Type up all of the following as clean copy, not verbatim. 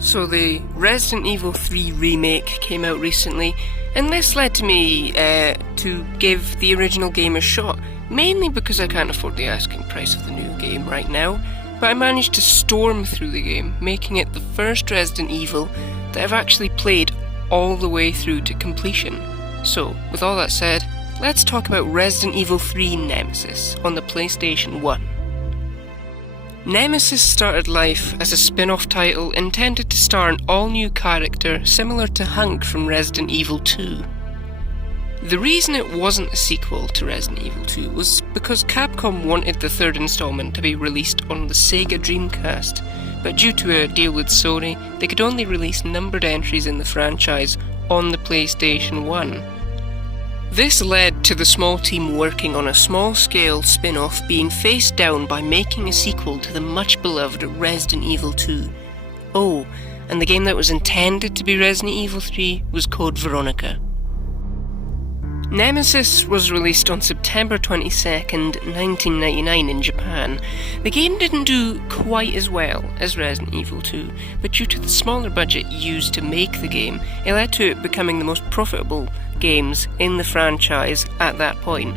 So the Resident Evil 3 remake came out recently, and this led to me to give the original game a shot, mainly because I can't afford the asking price of the new game right now, but I managed to storm through the game, making it the first Resident Evil that I've actually played all the way through to completion. So, with all that said, let's talk about Resident Evil 3 Nemesis on the PlayStation 1. Nemesis started life as a spin-off title intended to star an all-new character similar to Hank from Resident Evil 2. The reason it wasn't a sequel to Resident Evil 2 was because Capcom wanted the third installment to be released on the Sega Dreamcast, but due to a deal with Sony, they could only release numbered entries in the franchise on the PlayStation 1. This led to the small team working on a small-scale spin-off being faced down by making a sequel to the much-beloved Resident Evil 2. Oh, and the game that was intended to be Resident Evil 3 was Code Veronica. Nemesis was released on September 22nd, 1999 in Japan. The game didn't do quite as well as Resident Evil 2, but due to the smaller budget used to make the game, it led to it becoming the most profitable games in the franchise at that point.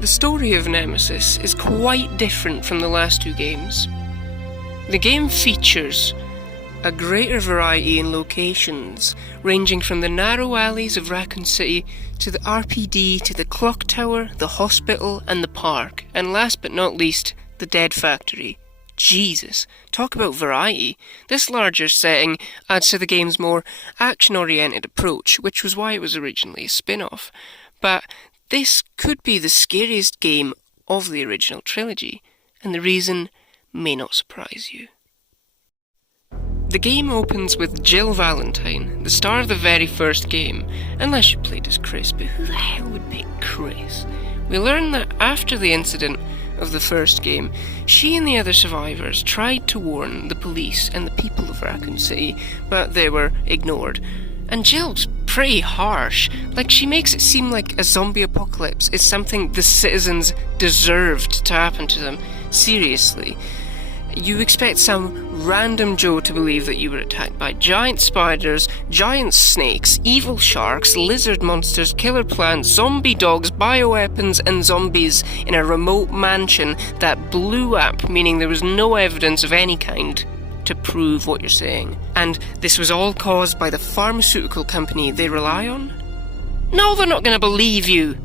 The story of Nemesis is quite different from the last two games. The game features a greater variety in locations, ranging from the narrow alleys of Raccoon City to the RPD to the clock tower, the hospital and the park, and last but not least, the Dead Factory. Jesus, talk about variety. This larger setting adds to the game's more action-oriented approach, which was why it was originally a spin-off. But this could be the scariest game of the original trilogy, and the reason may not surprise you. The game opens with Jill Valentine, the star of the very first game, unless you played as Chris, but who the hell would pick Chris? We learn that after the incident of the first game, she and the other survivors tried to warn the police and the people of Raccoon City, but they were ignored. And Jill's pretty harsh, like she makes it seem like a zombie apocalypse is something the citizens deserved to happen to them. Seriously. You expect some random Joe to believe that you were attacked by giant spiders, giant snakes, evil sharks, lizard monsters, killer plants, zombie dogs, bioweapons and zombies in a remote mansion that blew up, meaning there was no evidence of any kind to prove what you're saying. And this was all caused by the pharmaceutical company they rely on? No, they're not going to believe you!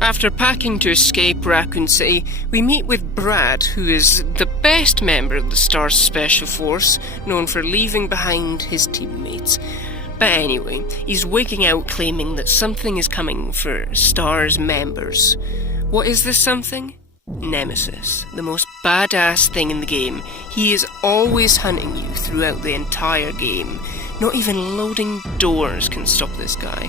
After packing to escape Raccoon City, we meet with Brad, who is the best member of the STARS Special Force, known for leaving behind his teammates. But anyway, he's wigging out claiming that something is coming for STARS members. What is this something? Nemesis, the most badass thing in the game. He is always hunting you throughout the entire game. Not even loading doors can stop this guy.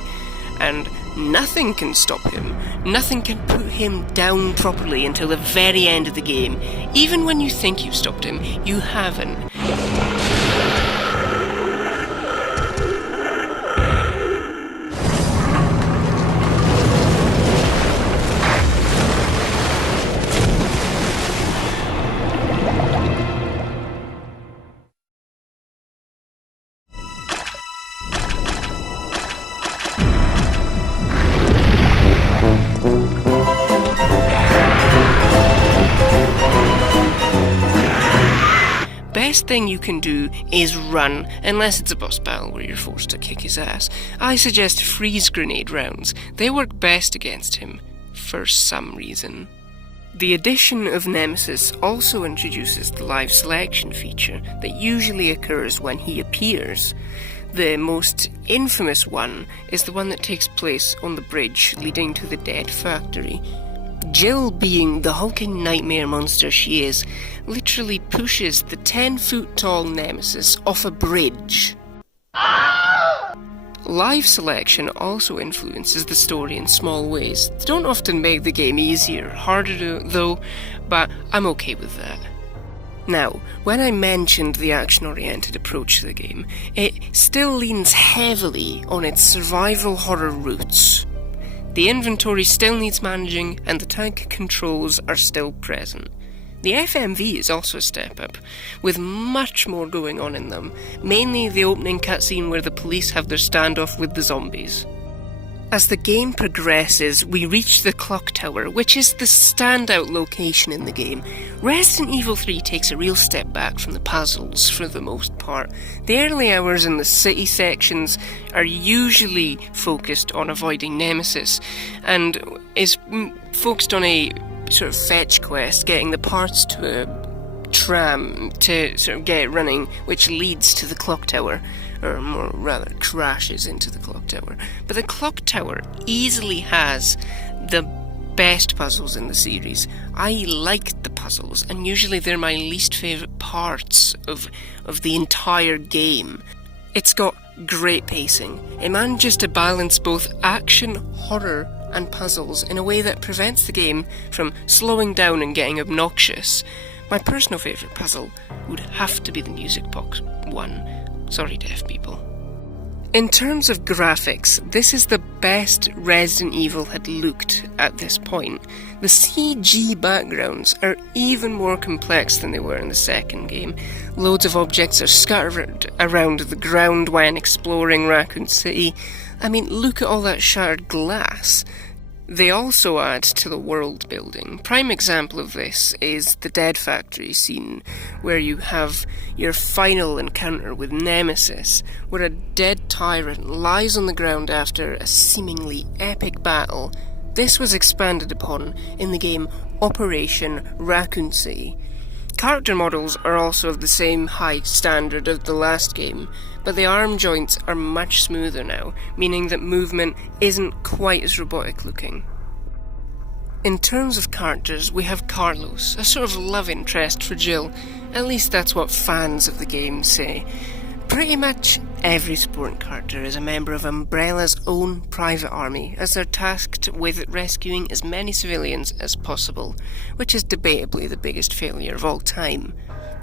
And nothing can stop him. Nothing can put him down properly until the very end of the game. Even when you think you've stopped him, you haven't. Best thing you can do is run, unless it's a boss battle where you're forced to kick his ass. I suggest freeze grenade rounds. They work best against him, for some reason. The addition of Nemesis also introduces the live selection feature that usually occurs when he appears. The most infamous one is the one that takes place on the bridge leading to the Dead Factory. Jill, being the hulking nightmare monster she is, literally pushes the 10-foot-tall Nemesis off a bridge. Live selection also influences the story in small ways. They don't often make the game easier or harder though, but I'm okay with that. Now, when I mentioned the action-oriented approach to the game, it still leans heavily on its survival horror roots. The inventory still needs managing, and the tank controls are still present. The FMV is also a step up, with much more going on in them, mainly the opening cutscene where the police have their standoff with the zombies. As the game progresses, we reach the clock tower, which is the standout location in the game. Resident Evil 3 takes a real step back from the puzzles for the most part. The early hours in the city sections are usually focused on avoiding Nemesis, and is focused on a sort of fetch quest, getting the parts to a tram to sort of get it running, which leads to the clock tower. Or more rather, crashes into the clock tower. But the clock tower easily has the best puzzles in the series. I like the puzzles, and usually they're my least favourite parts of the entire game. It's got great pacing. It manages to balance both action, horror, and puzzles in a way that prevents the game from slowing down and getting obnoxious. My personal favourite puzzle would have to be the music box one. Sorry, deaf people. In terms of graphics, this is the best Resident Evil had looked at this point. The CG backgrounds are even more complex than they were in the second game. Loads of objects are scattered around the ground when exploring Raccoon City. I mean, look at all that shattered glass. They also add to the world building. Prime example of this is the Dead Factory scene, where you have your final encounter with Nemesis, where a dead tyrant lies on the ground after a seemingly epic battle. This was expanded upon in the game Operation Raccoon City. Character models are also of the same high standard of the last game, but the arm joints are much smoother now, meaning that movement isn't quite as robotic looking. In terms of characters, we have Carlos, a sort of love interest for Jill. At least that's what fans of the game say. Pretty much every supporting character is a member of Umbrella's own private army, as they're tasked with rescuing as many civilians as possible, which is debatably the biggest failure of all time.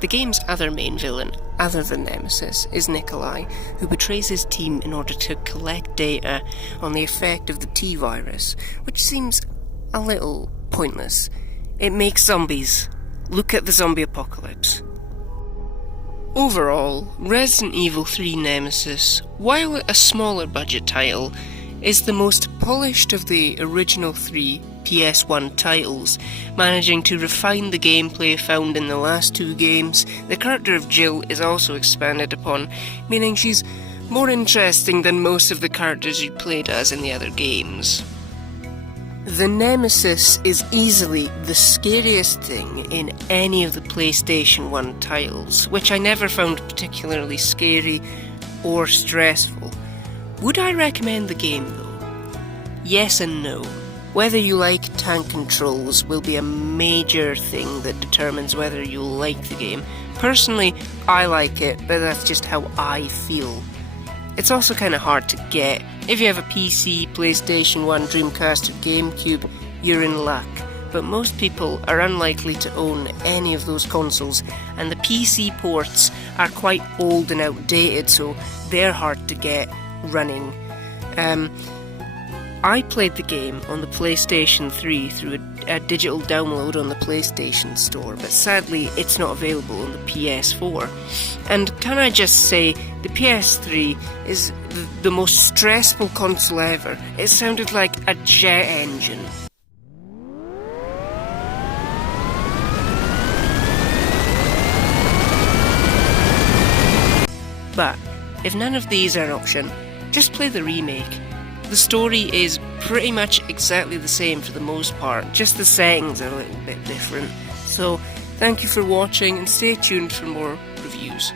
The game's other main villain, other than Nemesis, is Nikolai, who betrays his team in order to collect data on the effect of the T-virus, which seems a little pointless. It makes zombies. Look at the zombie apocalypse. Overall, Resident Evil 3 Nemesis, while a smaller budget title, is the most polished of the original 3 PS1 titles, managing to refine the gameplay found in the last two games. The character of Jill is also expanded upon, meaning she's more interesting than most of the characters you played as in the other games. The Nemesis is easily the scariest thing in any of the PlayStation 1 titles, which I never found particularly scary or stressful. Would I recommend the game though? Yes and no. Whether you like tank controls will be a major thing that determines whether you'll like the game. Personally, I like it, but that's just how I feel. It's also kind of hard to get. If you have a PC, PlayStation 1, Dreamcast or GameCube, you're in luck. But most people are unlikely to own any of those consoles, and the PC ports are quite old and outdated, so they're hard to get running. I played the game on the PlayStation 3 through a digital download on the PlayStation Store, but sadly it's not available on the PS4. And can I just say, the PS3 is the most stressful console ever. It sounded like a jet engine. But if none of these are an option, just play the remake. The story is pretty much exactly the same for the most part, just the settings are a little bit different. So, thank you for watching and stay tuned for more reviews.